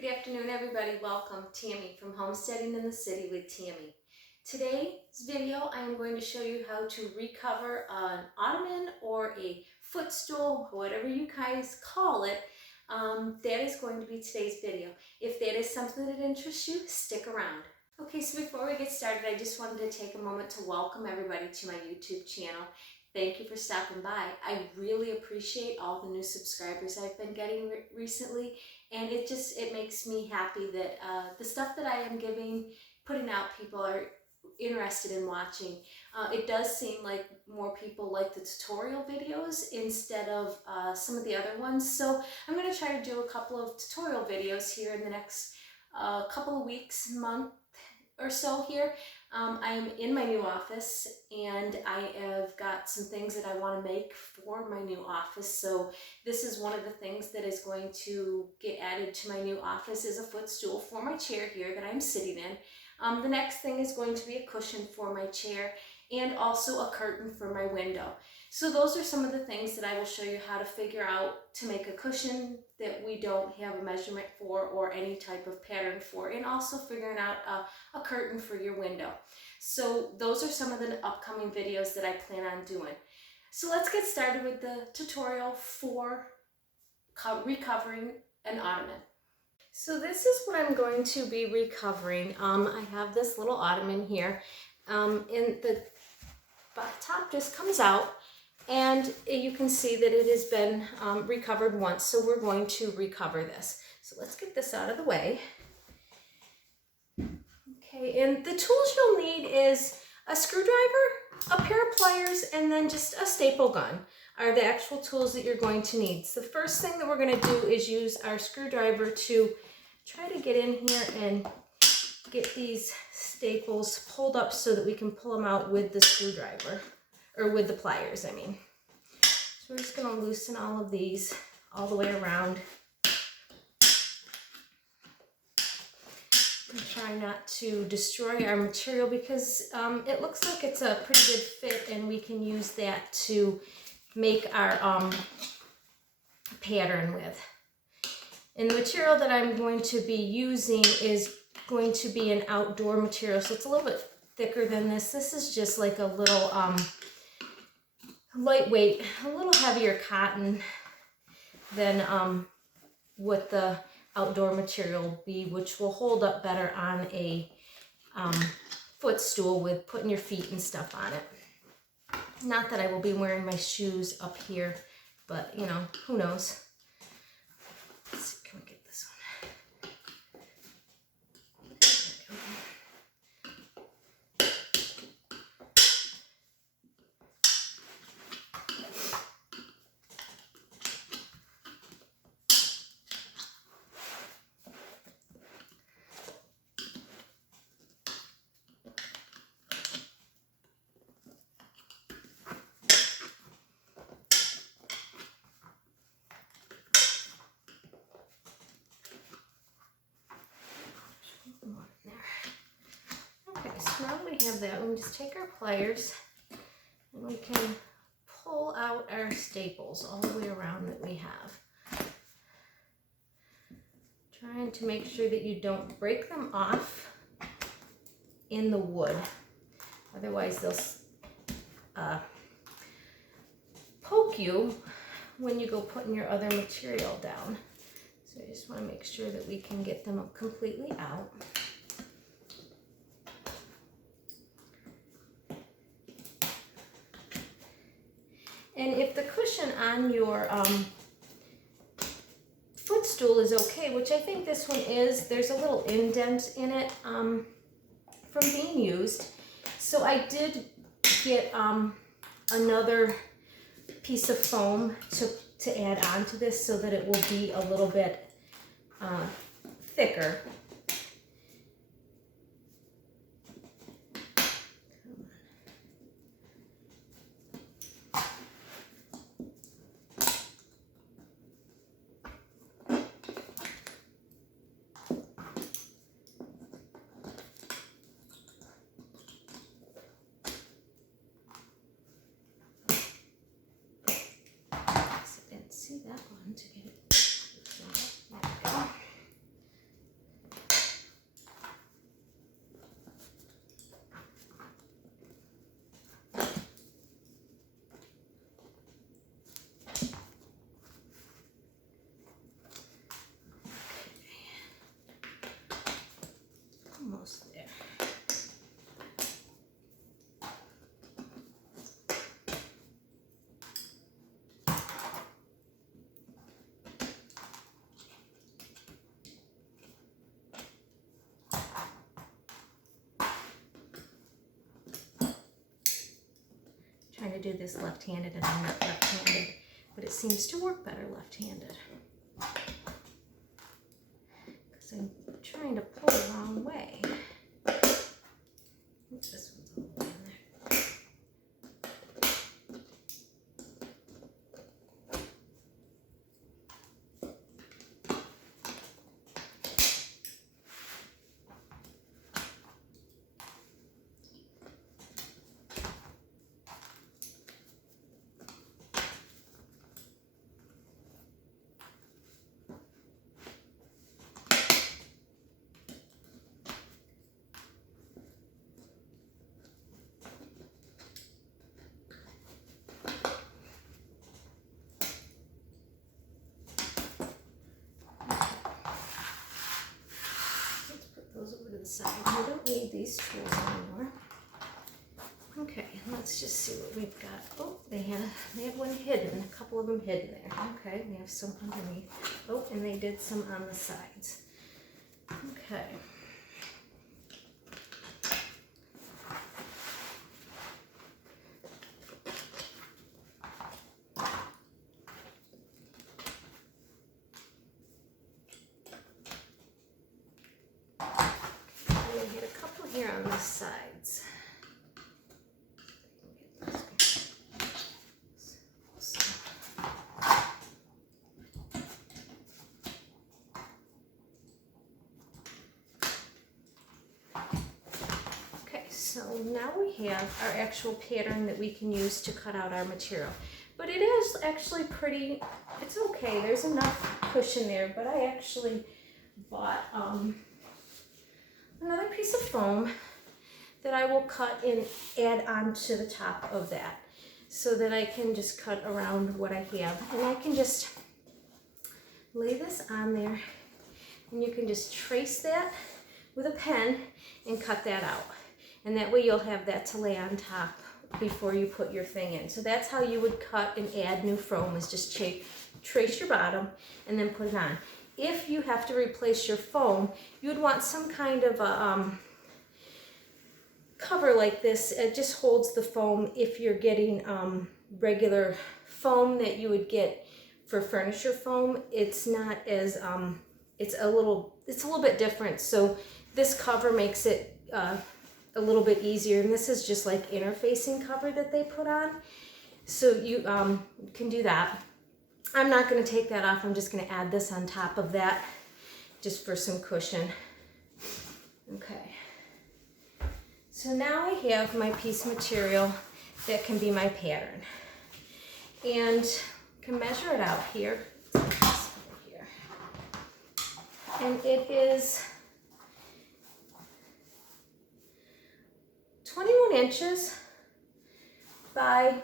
Good afternoon, everybody. Welcome. Tammy from Homesteading in the City with Tammy. Today's video, I am going to show you how to recover an ottoman or a footstool, whatever you guys call it. That is going to be today's video. If that is something that interests you, stick around. Okay, so before we get started, I just wanted to take a moment to welcome everybody to my YouTube channel. Thank you for stopping by. I really appreciate all the new subscribers I've been getting recently, and it makes me happy that the stuff that I am putting out, people are interested in watching. It does seem like more people like the tutorial videos instead of some of the other ones, so I'm going to try to do a couple of tutorial videos here in the next couple of weeks, month or so here. I am in my new office and I have got some things that I want to make for my new office. So this is one of the things that is going to get added to my new office is a footstool for my chair here that I'm sitting in. The next thing is going to be a cushion for my chair and also a curtain for my window. So those are some of the things that I will show you how to figure out to make a cushion that we don't have a measurement for or any type of pattern for, and also figuring out a curtain for your window. So those are some of the upcoming videos that I plan on doing. So let's get started with the tutorial for recovering an ottoman. So this is what I'm going to be recovering. I have this little ottoman here, and the top just comes out. And you can see that it has been recovered once, so we're going to recover this. So let's get this out of the way. Okay, and the tools you'll need is a screwdriver, a pair of pliers, and then just a staple gun are the actual tools that you're going to need. So the first thing that we're going to do is use our screwdriver to try to get in here and get these staples pulled up so that we can pull them out with the screwdriver. Or with the pliers, I mean. So we're just going to loosen all of these all the way around. And try not to destroy our material because it looks like it's a pretty good fit and we can use that to make our pattern with. And the material that I'm going to be using is going to be an outdoor material, so it's a little bit thicker than this. This is just like a little lightweight, a little heavier cotton than what the outdoor material will be, which will hold up better on a footstool with putting your feet and stuff on it. Not that I will be wearing my shoes up here, but you know, who knows. Let's see, can we get this one? Now that we have that, we can just take our pliers and we can pull out our staples all the way around that we have. Trying to make sure that you don't break them off in the wood. Otherwise they'll poke you when you go putting your other material down. So I just want to make sure that we can get them completely out. And if the cushion on your footstool is okay, which I think this one is, there's a little indent in it from being used. So I did get another piece of foam to add on to this so that it will be a little bit thicker. See that one to get it. There we go. do this left-handed and I'm not left-handed, but it seems to work better left-handed. Because I'm trying to pull the wrong way. Oops, this one's all the way in there. Those over to the side. We don't need these tools anymore. Okay, let's just see what we've got. Oh, they had one hidden, a couple of them hidden there. Okay, we have some underneath. Oh, and they did some on the sides. Okay. Here on the sides. Okay, so now we have our actual pattern that we can use to cut out our material. But it is actually pretty, it's okay. There's enough cushion there, but I actually bought another piece of foam that I will cut and add onto the top of that so that I can just cut around what I have. And I can just lay this on there and you can just trace that with a pen and cut that out. And that way you'll have that to lay on top before you put your thing in. So that's how you would cut and add new foam, is just trace your bottom and then put it on. If you have to replace your foam, you would want some kind of a cover like this. It just holds the foam. If you're getting regular foam that you would get for furniture foam, it's not as it's a little bit different. So this cover makes it a little bit easier, and this is just like interfacing cover that they put on. So you can do that. I'm not going to take that off. I'm just going to add this on top of that just for some cushion. Okay. So now I have my piece of material that can be my pattern. And can measure it out here. And it is 21 inches by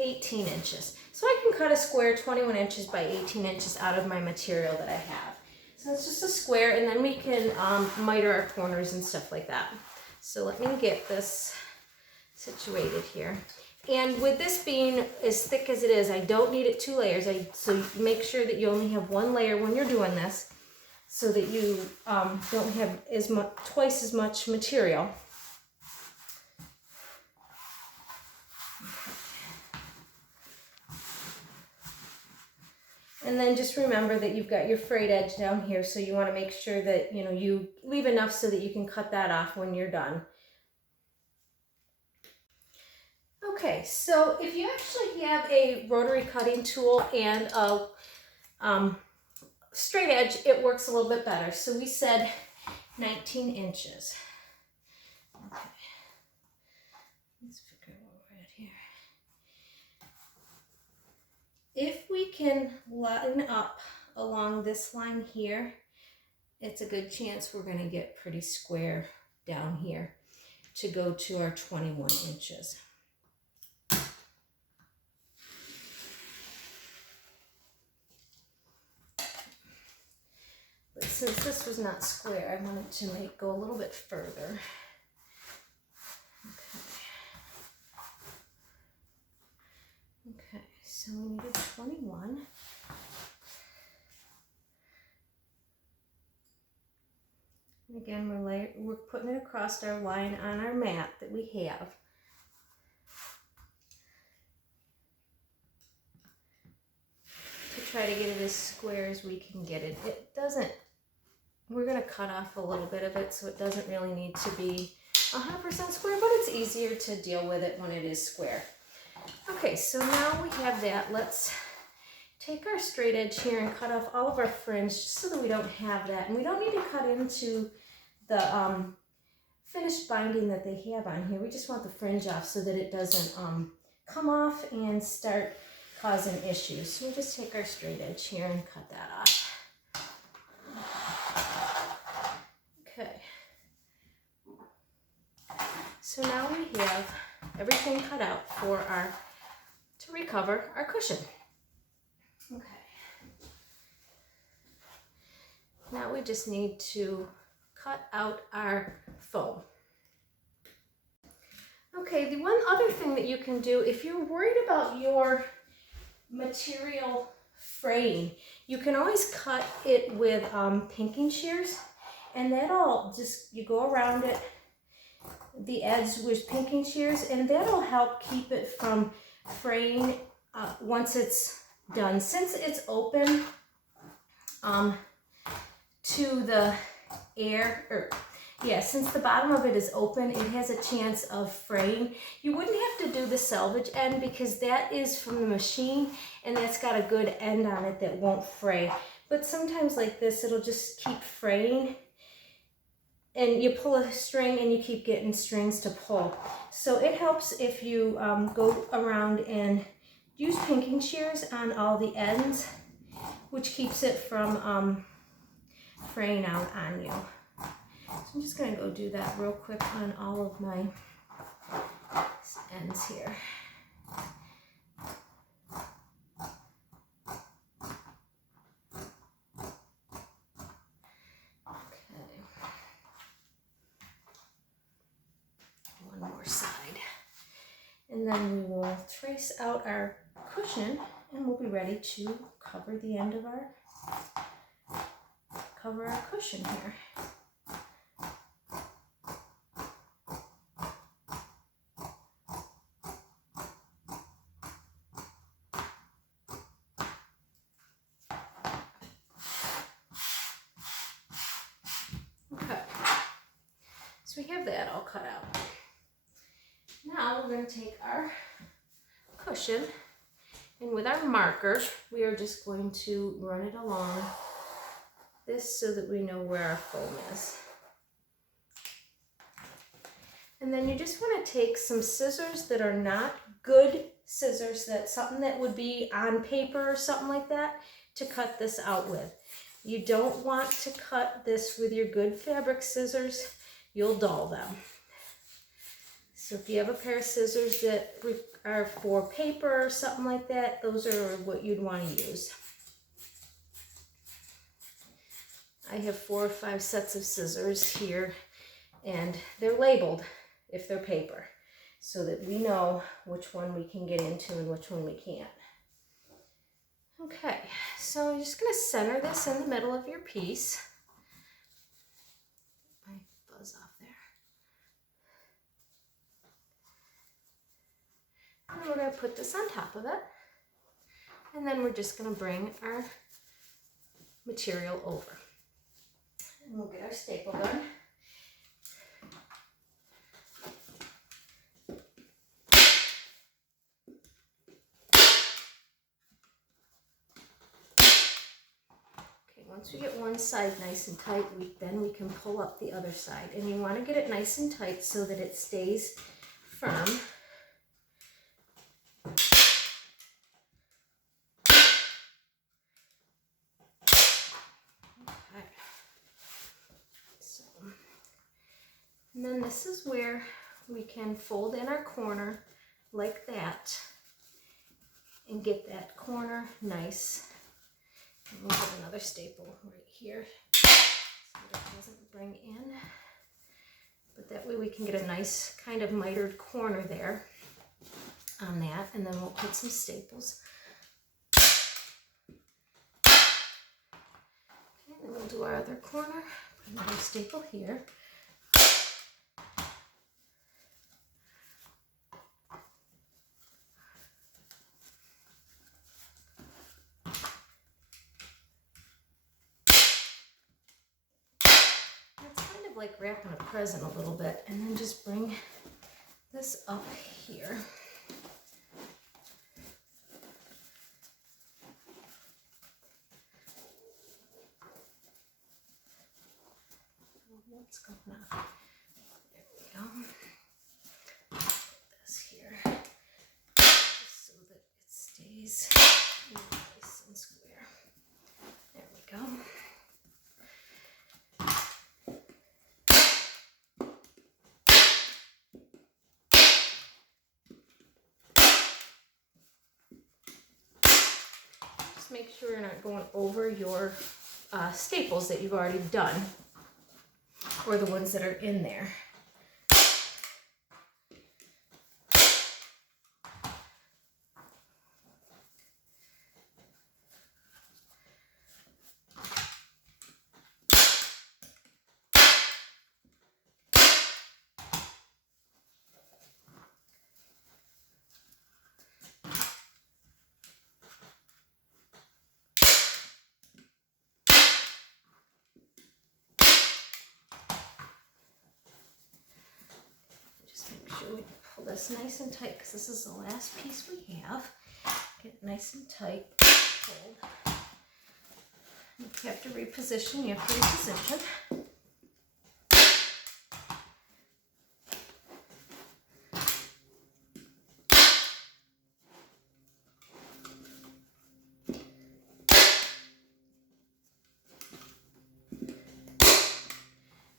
18 inches. So I can cut a square 21 inches by 18 inches out of my material that I have. So it's just a square, and then we can miter our corners and stuff like that. So let me get this situated here. And with this being as thick as it is, I don't need it 2 layers. So make sure that you only have 1 layer when you're doing this, so that you don't have twice as much material. And then just remember that you've got your frayed edge down here, so you want to make sure that you leave enough so that you can cut that off when you're done. Okay, so if you actually have a rotary cutting tool and a straight edge, it works a little bit better. So we said 19 inches. Okay, let's figure out where we're at here. If we can line up along this line here, it's a good chance we're going to get pretty square down here to go to our 21 inches. But since this was not square, I wanted to go a little bit further. Okay, so we needed 21. And again, we're putting it across our line on our mat that we have. try to get it as square as we can get it. It doesn't, we're gonna cut off a little bit of it, so it doesn't really need to be 100% square, but it's easier to deal with it when it is square. Okay, so now we have that. Let's take our straight edge here and cut off all of our fringe just so that we don't have that. And we don't need to cut into the finished binding that they have on here. We just want the fringe off so that it doesn't come off and start causing issues. So we'll just take our straight edge here and cut that off. Okay. So now we have everything cut out for to recover our cushion. Okay. Now we just need to cut out our foam. Okay, the one other thing that you can do if you're worried about your material fraying, you can always cut it with pinking shears, and that'll just, you go around it, the edge with pinking shears, and that'll help keep it from fraying once it's done. Since it's open to the air, since the bottom of it is open, it has a chance of fraying. You wouldn't have to do the selvage end because that is from the machine and that's got a good end on it that won't fray. But sometimes like this, it'll just keep fraying, and you pull a string and you keep getting strings to pull. So it helps if you go around and use pinking shears on all the ends, which keeps it from fraying out on you. So I'm just going to go do that real quick on all of my ends here. Okay. One more side. And then we will trace out our cushion and we'll be ready to cover the end of our cushion here. So we have that all cut out. Now we're going to take our cushion, and with our marker, we are just going to run it along this so that we know where our foam is. And then you just want to take some scissors that are not good scissors, that's something that would be on paper or something like that, to cut this out with. You don't want to cut this with your good fabric scissors. You'll dull them. So if you have a pair of scissors that are for paper or something like that, those are what you'd want to use. I have 4 or 5 sets of scissors here, and they're labeled if they're paper, so that we know which one we can get into and which one we can't. Okay, so I'm just going to center this in the middle of your piece. My buzz off there. And we're going to put this on top of it. And then we're just going to bring our material over. And we'll get our staple gun. Once we get one side nice and tight, then we can pull up the other side. And you want to get it nice and tight so that it stays firm. Okay. So, and then this is where we can fold in our corner like that and get that corner nice. And we'll put another staple right here so that it doesn't bring in. But that way we can get a nice kind of mitered corner there on that. And then we'll put some staples. Okay, and then we'll do our other corner. Put another staple here. like wrapping a present a little bit, and then just bring this up here. What's going on? There we go. This here, just so that it stays nice and square. There we go. Just make sure you're not going over your staples that you've already done, or the ones that are in there. Make sure we pull this nice and tight, because this is the last piece we have. Get it nice and tight, pulled. If you have to reposition, you have to reposition.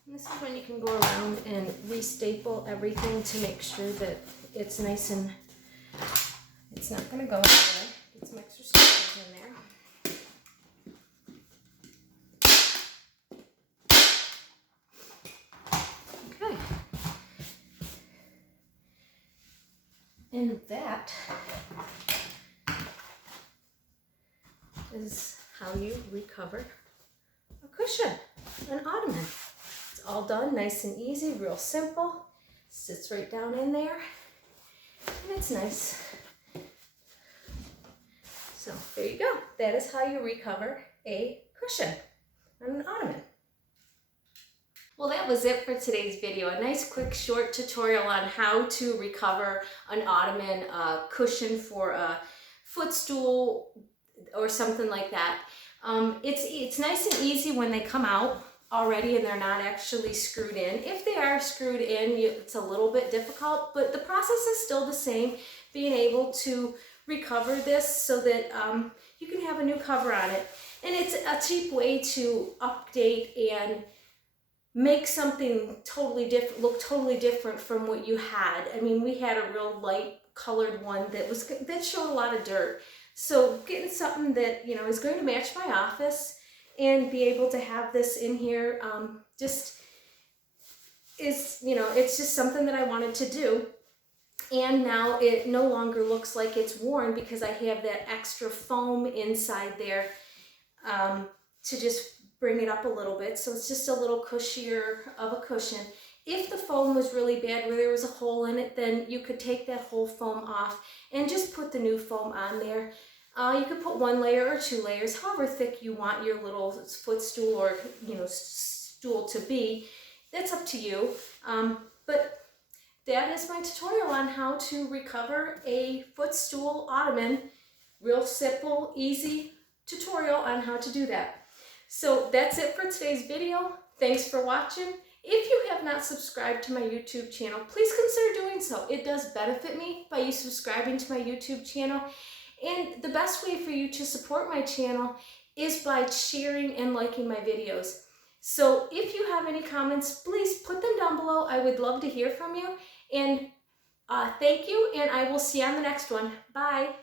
This is when you can go around and restaple everything to make sure that it's nice and it's not going to go anywhere. Get some extra staples in there. Okay. And that is how you recover a cushion, an ottoman. All done, nice and easy, real simple. Sits right down in there, and it's nice. So there you go. That is how you recover a cushion on an ottoman. Well, that was it for today's video. A nice, quick, short tutorial on how to recover an ottoman, cushion for a footstool or something like that. It's nice and easy when they come out already and they're not actually screwed in. If they are screwed in, it's a little bit difficult, but the process is still the same, being able to recover this so that you can have a new cover on it. And it's a cheap way to update and make something totally different, look totally different from what you had. I mean, we had a real light colored one that showed a lot of dirt. So getting something that, you know, is going to match my office and be able to have this in here just is, you know, it's just something that I wanted to do. And now it no longer looks like it's worn because I have that extra foam inside there to just bring it up a little bit. So it's just a little cushier of a cushion. If the foam was really bad where there was a hole in it, then you could take that whole foam off and just put the new foam on there. You could put 1 layer or 2 layers, however thick you want your little footstool or, you know, stool to be. That's up to you. But that is my tutorial on how to recover a footstool ottoman. Real simple, easy tutorial on how to do that. So that's it for today's video. Thanks for watching. If you have not subscribed to my YouTube channel, please consider doing so. It does benefit me by you subscribing to my YouTube channel. And the best way for you to support my channel is by sharing and liking my videos. So if you have any comments, please put them down below. I would love to hear from you. And thank you, and I will see you on the next one. Bye.